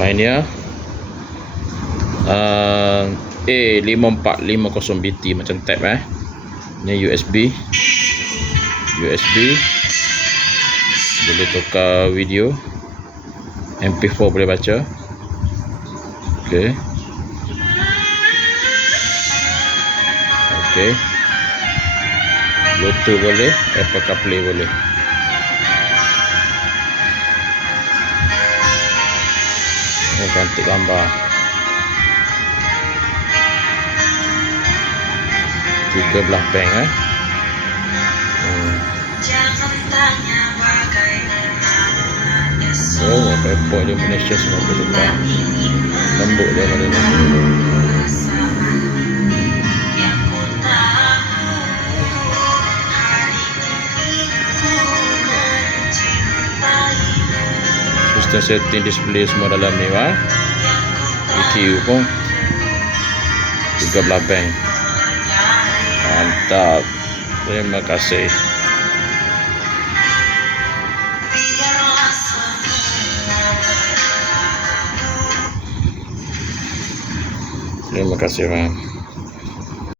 Pioneer A5450BT macam tab ni USB boleh tukar video, MP4 boleh baca. Okey. Bluetooth boleh, Apple CarPlay boleh. Cantik gambar. 13 bank Airport di Malaysia semua boleh tukar. Lembut dia mana ni. Sistem setting display semua dalam ni EQ pun 13 bank. Mantap. Terima kasih. Terima kasih bang.